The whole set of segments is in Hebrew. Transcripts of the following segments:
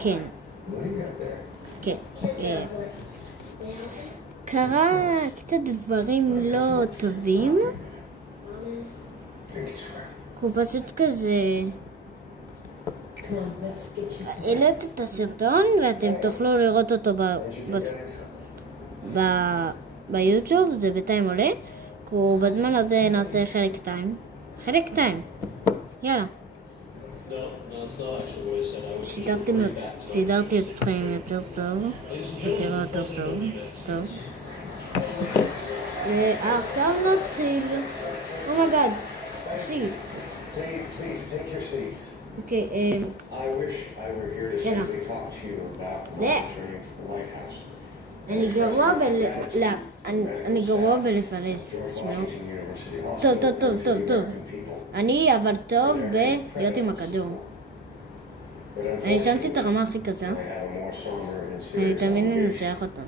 כן. כן. קרה קצת דברים לא טובים. הוא פשוט כזה... העליתי את הסרטון ואתם תוכלו לראות אותו ביוטיוב, זה בינתיים עולה. בזמן הזה נעשה חלק 2. חלק 2. יאללה. סידרתי אתכם יותר טוב. תראו יותר טוב. ועכשיו נתחיל. אומייגאד. see. Please take your seats. Okay, I wish I were here to simply talk to you about returning to the White House. אני גרוע בלפלס. טוב. אני אבל טוב בלהיות עם הכדור. אני שמתי את הרמה הכי קשה. אני תמיד מנצח אותם.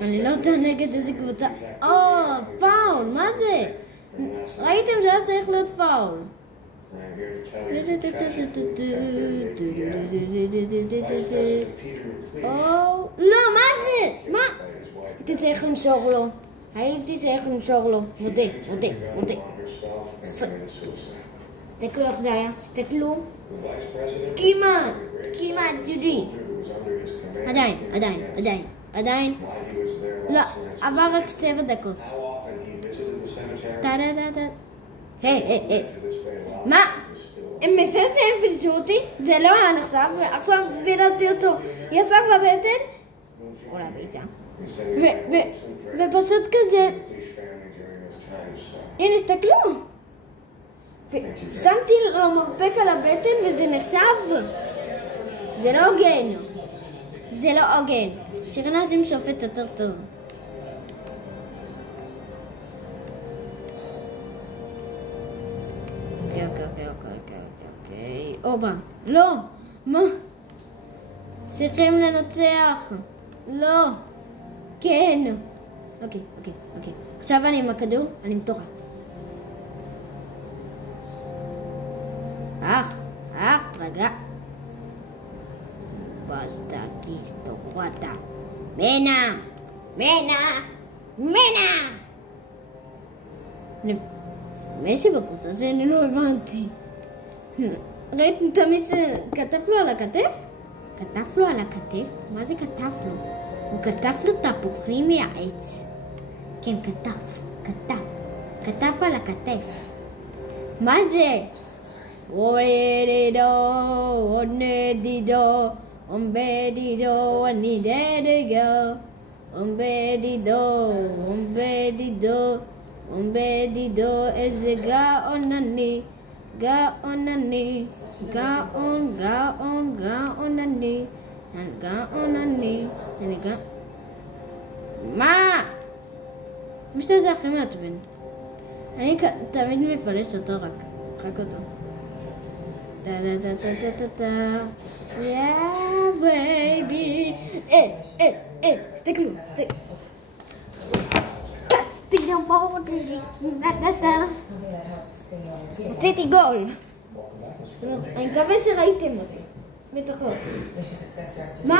אני לא יודע נגד איזה קבוצה. פאול, מה זה? ראיתם? זה היה צריך להיות פאול. לא, מה זה? מה? הייתי צריך למסור לו. מודה. תסתכלו איך זה היה. תסתכלו. כמעט, ג'ודי. עדיין. לא, עבר רק 7 דקות. היי. מה? הם פילשו אותי? זה לא היה נחשב, עכשיו בילדתי אותו יסף לבטן אולי ביצה ופשוט כזה הנה, תסתכלו שמתי לו מרפק על הבטן וזה נחשב זה לא הוגן שכנס עם שופט יותר טוב אוקיי. אובה. לא. מה? צריכים לנצח. לא. כן. אוקיי. עכשיו אני עם הכדור, אני מתוכה. תרגע. בסטה קיסטו וואטה. מנה. משי בקבוצה שאני לא הבנתי. ראיתם תמיד שכתב לו על הכתף? מה זה כתב לו? הוא כתב לו תפוחים מהעץ. כן, כתב על הכתף. מה זה? אומבדידו, איזה גאון אני. גאון אני. מה? משהו זה הכי מעצבן. אני תמיד מפלש אותו רק אותו. Yeah, baby. תסתכלו. עשיתי גול. אני מקווה שראיתם אותי. בתוכו. מה?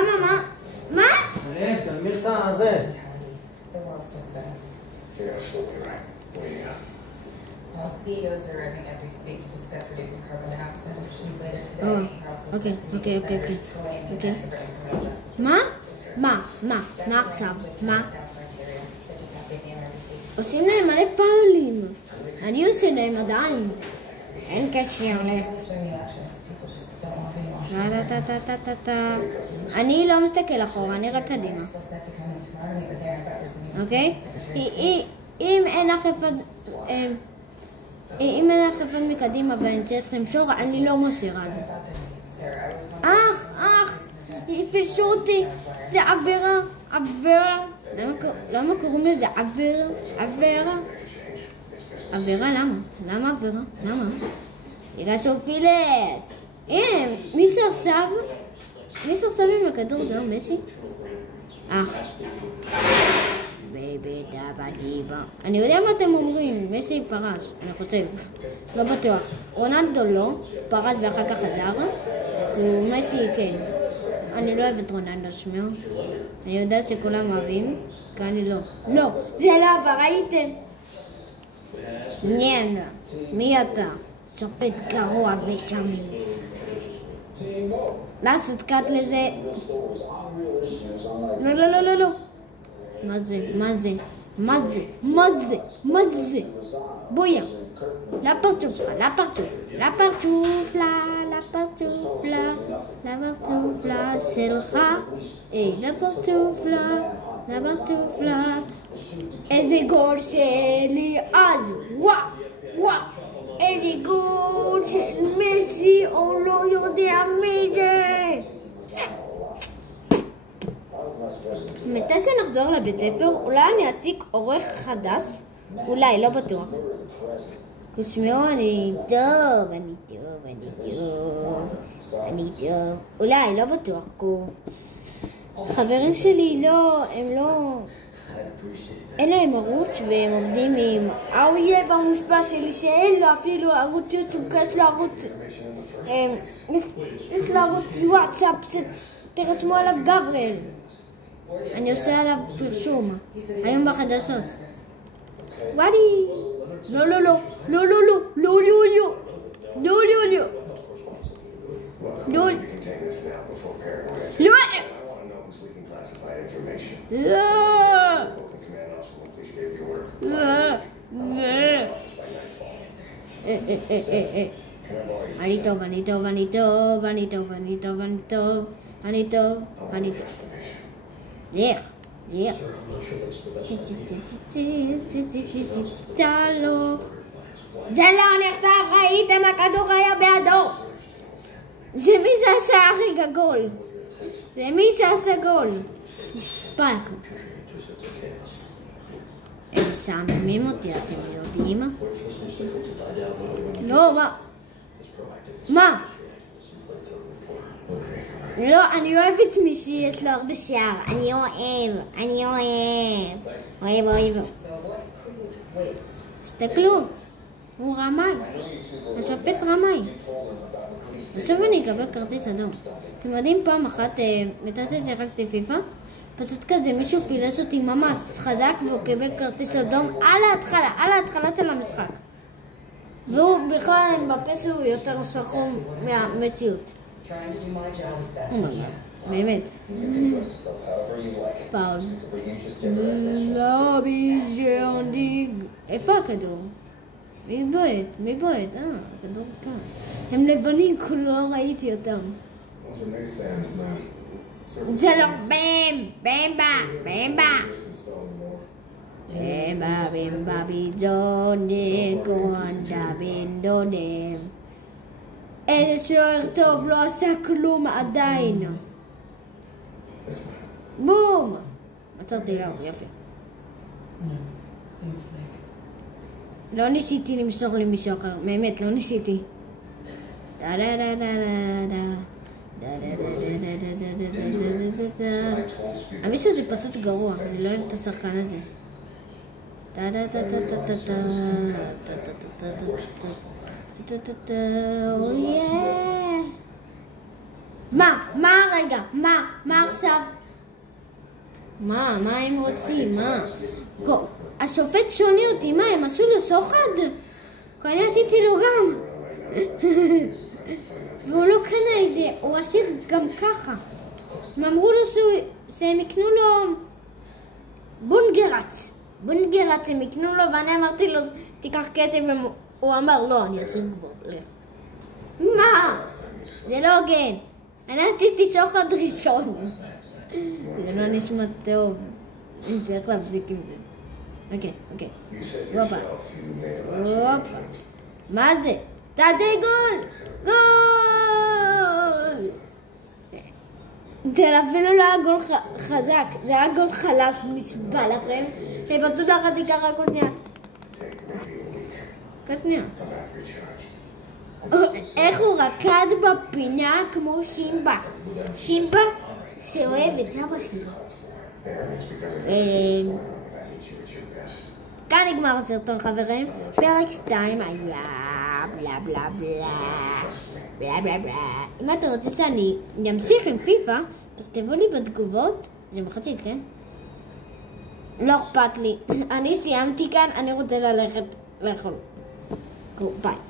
תלמיר את הזה. All CEOs are arriving as we speak to discuss reducing carbon dioxide emissions later today. We're also sending Senators Troy and Ganesh for criminal justice. מה עכשיו? עושים להם מלא פאולים. אני עושה להם עדיין. אין קשר להם. אני לא מסתכל אחורה, אני רק קדימה. אוקיי? אם אין אכיפה מקדימה ואני צריך למשור, אני לא מסירה את זה. יפלשו אותי. זה עבירה. למה קוראים לזה עבירה? למה עבירה? בגלל שהוא פילס. מי שרסב עם הכדור? זהו, משי? בייבי דאבה דיבה. אני יודע מה אתם אומרים, מסי פרש, אני חושב. לא בטוח. רונלדו לא, פרש ואחר כך חזר. ומסי כן. אני לא אוהבת רונלדו שמיו. אני יודע שכולם אוהבים, כי אני לא. לא, זה לא, אבל ראיתם. ניאנה, מי אתה? שופט גרוע ושמים. לעשות קאט לזה. לא, לא, לא, לא, לא. מה זה? מה זה? מה זה? מה זה? מה זה? בויה. לפרצוף שלך, לפרצוף. לפרצוף שלך. לפרצוף לה. איזה גול שלי אז. וואו, וואו. איזה גול של מסי, או לא יודע מי זה. מתי שנחזור לבית ספר, אולי אני אעסיק עורך חדש? אולי, לא בטוח. תשמעו, אני טוב. אולי, לא בטוח. חברים שלי לא, הם לא... אין להם ערוץ והם עובדים עם האויב המושפע שלי שאין לו אפילו ערוץ יוטיוב, יש לו ערוץ... יש לו ערוץ וואטסאפ, תרשמו עליו גבריאל. אני עושה עליו פרסום, היום בחדשות. וואדי! לא, לא, לא, לא, לא, לא, לא, לא, לא, לא, לא, לא, לא, אני טוב. לך. זה לא נחשב, ראיתם, הכדור היה בידו. זה מי שעשה הכי גול. זה מי שעשה גול. פחד. הם משעממים אותי, אתם יודעים? לא, מה? מה? לא, אני אוהבת מי שיש לו הרבה שיער. אני אוהב. תסתכלו, הוא רמאי. השופט רמאי. עכשיו אני אקבל כרטיס אדום. אתם יודעים, פעם אחת, מתי ששיחקתי פיפה, פשוט כזה מישהו פילס אותי ממש חזק והוא קיבל כרטיס אדום על ההתחלה של המשחק. והוא בכלל מבפס הוא יותר שחום מהמציאות. באמת. פאול. לא ביז'רדיג. איפה הכדור? מי בועט? הכדור כאן. הם לבנים, כולו לא ראיתי אותם. זה לא במבה ביז'ונד קורנדה בינדונם. איזה שוער טוב, לא עשה כלום עדיין. בום! עצרתי לו, יופי. לא ניסיתי למסור למישהו אחר, באמת, לא ניסיתי. המישהו זה פשוט גרוע, אני לא אוהב את השחקן הזה. מה רגע? מה עכשיו? מה הם רוצים? מה? השופט שוני אותי, מה הם עשו לו שוחד? אני עשיתי לו גם. והוא לא קנה את זה, הוא עשיר גם ככה. הם אמרו לו שהם יקנו לו בונגרץ הם יקנו לו, ואני אמרתי לו תיקח כסף, הוא אמר לא, אני אעשיר כבר. מה? זה לא הוגן. אני עשיתי שוחד ראשון. זה לא נשמע טוב. אני צריך להפסיק עם זה. אוקיי. וופה. מה זה? תעדי גול! זה אפילו לא היה גול חזק, זה היה גול חלש, נשבע לכם. שבטות אחת ככה קוטניה. איך הוא רקד בפינה כמו שימבה שאוהב את אבא שלו. כאן נגמר הסרטון חברים. פרק 2 היה בלה בלה בלה בלה בלה בלה. אם אתה רוצה שאני אמשיך עם פיפה, תכתבו לי בתגובות. זה מחצית, כן? לא אכפת לי. אני סיימתי כאן, אני רוצה ללכת לאכול. ביי.